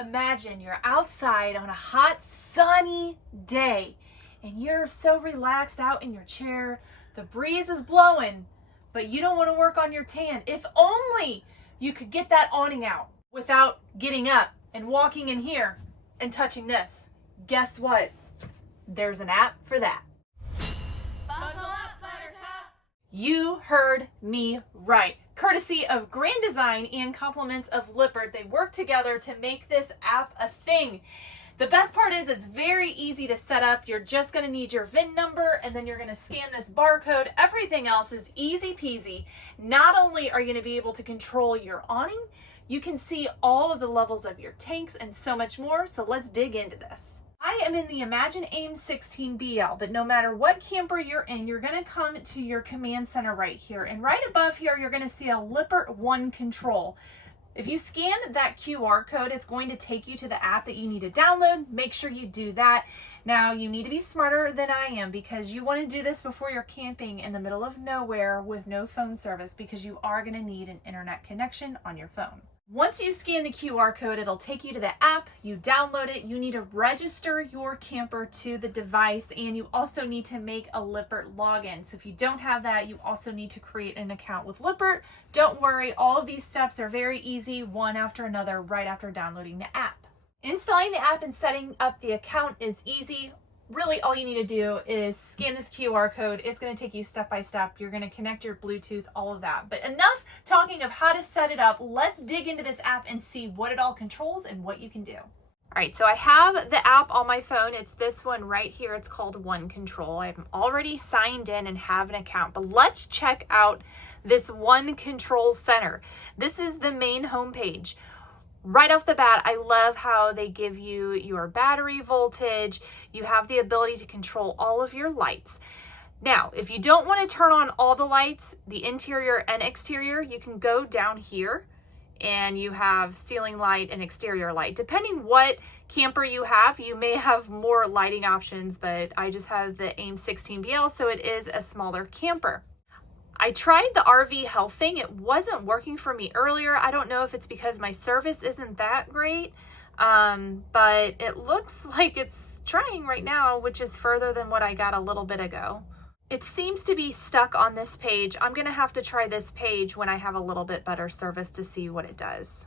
Imagine you're outside on a hot, sunny day, and you're so relaxed out in your chair. The breeze is blowing, but you don't want to work on your tan. If only you could get that awning out without getting up and walking in here and touching this. Guess what? There's an app for that. Buckle up, Buttercup! You heard me right. Courtesy of Grand Design and compliments of Lippert, they work together to make this app a thing. The best part is it's very easy to set up. You're just going to need your VIN number and then you're going to scan this barcode. Everything else is easy peasy. Not only are you going to be able to control your awning, you can see all of the levels of your tanks and so much more. So let's dig into this. I am in the Imagine AIM 16BL, but no matter what camper you're in, you're going to come to your command center right here. And right above here, you're going to see a Lippert One control. If you scan that QR code, it's going to take you to the app that you need to download. Make sure you do that. Now, you need to be smarter than I am because you want to do this before you're camping in the middle of nowhere with no phone service because you are going to need an internet connection on your phone. Once you scan the QR code, it'll take you to the app, you download it, you need to register your camper to the device, and you also need to make a Lippert login. So if you don't have that, you also need to create an account with Lippert. Don't worry, all of these steps are very easy, one after another, right after downloading the app. Installing the app and setting up the account is easy. Really, all you need to do is scan this QR code. It's going to take you step by step. You're going to connect your Bluetooth, all of that. But enough talking of how to set it up. Let's dig into this app and see what it all controls and what you can do. All right, so I have the app on my phone. It's this one right here. It's called One Control. I'm already signed in and have an account, but let's check out this One Control Center. This is the main homepage. Right off the bat, I love how they give you your battery voltage. You have the ability to control all of your lights. Now, if you don't want to turn on all the lights, the interior and exterior, you can go down here and you have ceiling light and exterior light. Depending what camper you have, you may have more lighting options, but I just have the AIM 16BL, so it is a smaller camper. I tried the RV health thing. It wasn't working for me earlier. I don't know if it's because my service isn't that great, but it looks like it's trying right now, which is further than what I got a little bit ago. It seems to be stuck on this page. I'm gonna have to try this page when I have a little bit better service to see what it does.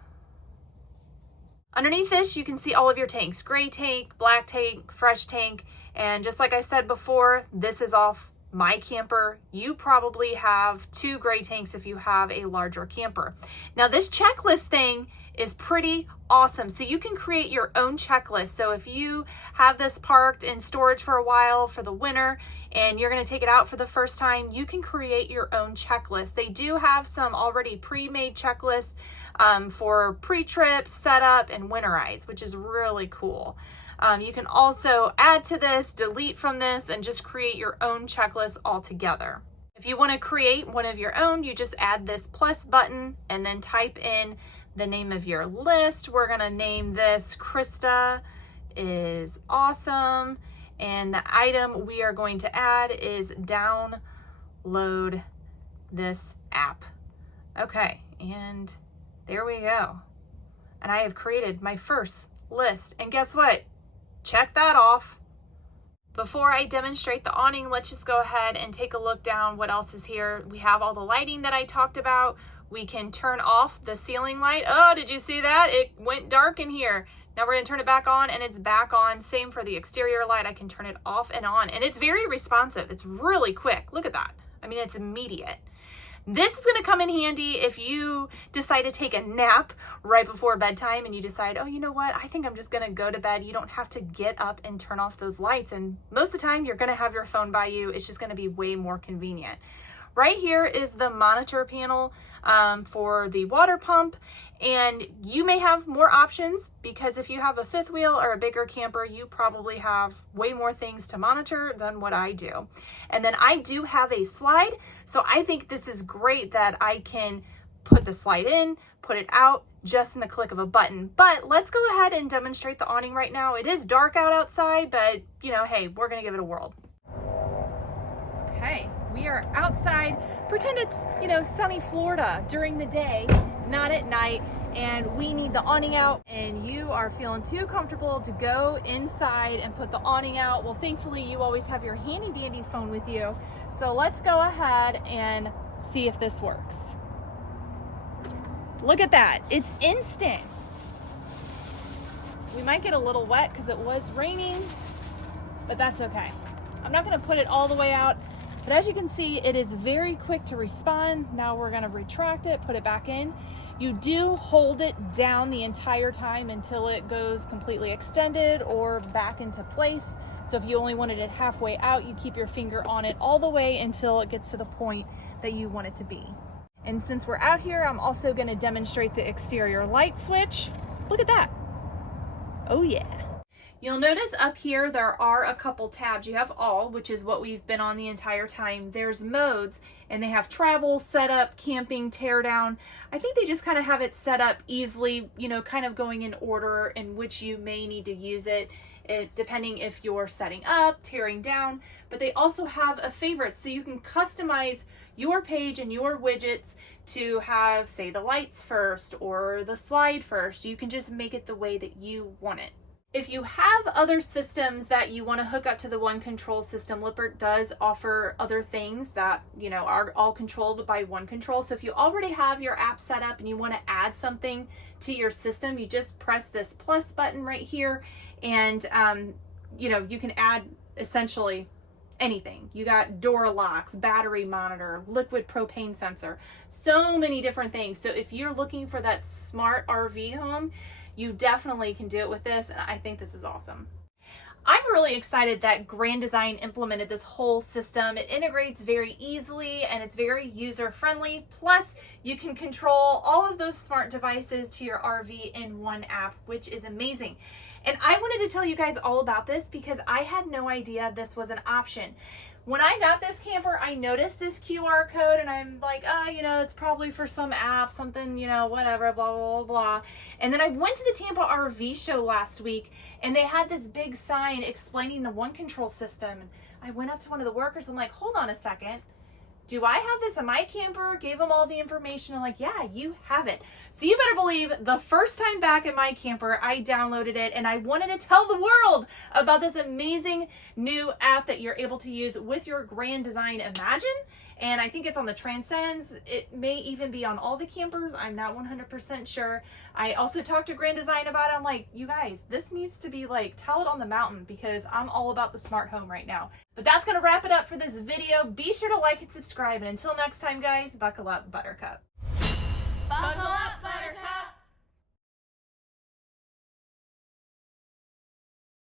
Underneath this, you can see all of your tanks, gray tank, black tank, fresh tank, and just like I said before, this is off my camper. You probably have 2 gray tanks if you have a larger camper. Now this checklist thing is pretty awesome. So you can create your own checklist. So if you have this parked in storage for a while for the winter and you're going to take it out for the first time, you can create your own checklist. They do have some already pre-made checklists for pre-trip, setup, and winterize, which is really cool. You can also add to this, delete from this, and just create your own checklist altogether. If you want to create one of your own, you just add this plus button and then type in the name of your list. We're going to name this KRISTA is awesome. And the item we are going to add is download this app. Okay, and there we go. And I have created my first list. And guess what? Check that off. Before I demonstrate the awning, let's just go ahead and take a look down what else is here. We have all the lighting that I talked about. We can turn off the ceiling light. Oh, did you see that? It went dark in here. Now we're gonna turn it back on and it's back on. Same for the exterior light. I can turn it off and on and it's very responsive. It's really quick. Look at that. I mean, it's immediate. This is going to come in handy if you decide to take a nap right before bedtime and you decide, oh, you know what? I think I'm just going to go to bed. You don't have to get up and turn off those lights. And most of the time you're going to have your phone by you. It's just going to be way more convenient. Right here is the monitor panel for the water pump. And you may have more options because if you have a 5th wheel or a bigger camper, you probably have way more things to monitor than what I do. And then I do have a slide. So I think this is great that I can put the slide in, put it out just in the click of a button. But let's go ahead and demonstrate the awning right now. It is dark out outside, but you know, hey, we're gonna give it a whirl. Okay, we are outside. Pretend it's, you know, sunny Florida during the day, not at night. and we need the awning out, and you are feeling too comfortable to go inside and put the awning out. Well, thankfully you always have your handy dandy phone with you. So let's go ahead and see if this works. Look at that, it's instant. We might get a little wet because it was raining, but that's okay. I'm not gonna put it all the way out, but as you can see, it is very quick to respond. Now we're gonna retract it, put it back in. You do hold it down the entire time until it goes completely extended or back into place. So if you only wanted it halfway out, you keep your finger on it all the way until it gets to the point that you want it to be. And since we're out here, I'm also gonna demonstrate the exterior light switch. Look at that. Oh yeah. You'll notice up here there are a couple tabs. You have all, which is what we've been on the entire time. There's modes, and they have travel, setup, camping, teardown. I think they just kind of have it set up easily, you know, kind of going in order in which you may need to use it, depending if you're setting up, tearing down. But they also have a favorite, so you can customize your page and your widgets to have, say, the lights first or the slide first. You can just make it the way that you want it. If you have other systems that you want to hook up to the one control system, Lippert does offer other things that, you know, are all controlled by one control. So if you already have your app set up and you want to add something to your system, you just press this plus button right here, and you know, you can add essentially anything. You got door locks, battery monitor, liquid propane sensor, so many different things. So if you're looking for that smart RV home, you definitely can do it with this, and I think this is awesome. I'm really excited that Grand Design implemented this whole system. It integrates very easily and it's very user-friendly. Plus, you can control all of those smart devices to your RV in one app, which is amazing. And I wanted to tell you guys all about this because I had no idea this was an option. When I got this camper, I noticed this QR code and I'm like, oh, you know, it's probably for some app, something, you know, whatever, blah, blah, blah, blah. And then I went to the Tampa RV show last week and they had this big sign explaining the one control system. And I went up to one of the workers, I'm like, hold on a second. Do I have this in my camper? Gave them all the information. I'm like, yeah, you have it. So you better believe the first time back in my camper, I downloaded it and I wanted to tell the world about this amazing new app that you're able to use with your Grand Design Imagine. And I think it's on the Transcends. It may even be on all the campers. I'm not 100% sure. I also talked to Grand Design about it. I'm like, you guys, this needs to be like, tell it on the mountain because I'm all about the smart home right now. But that's going to wrap it up for this video. Be sure to like and subscribe. And until next time, guys, buckle up, Buttercup. Buckle up, Buttercup.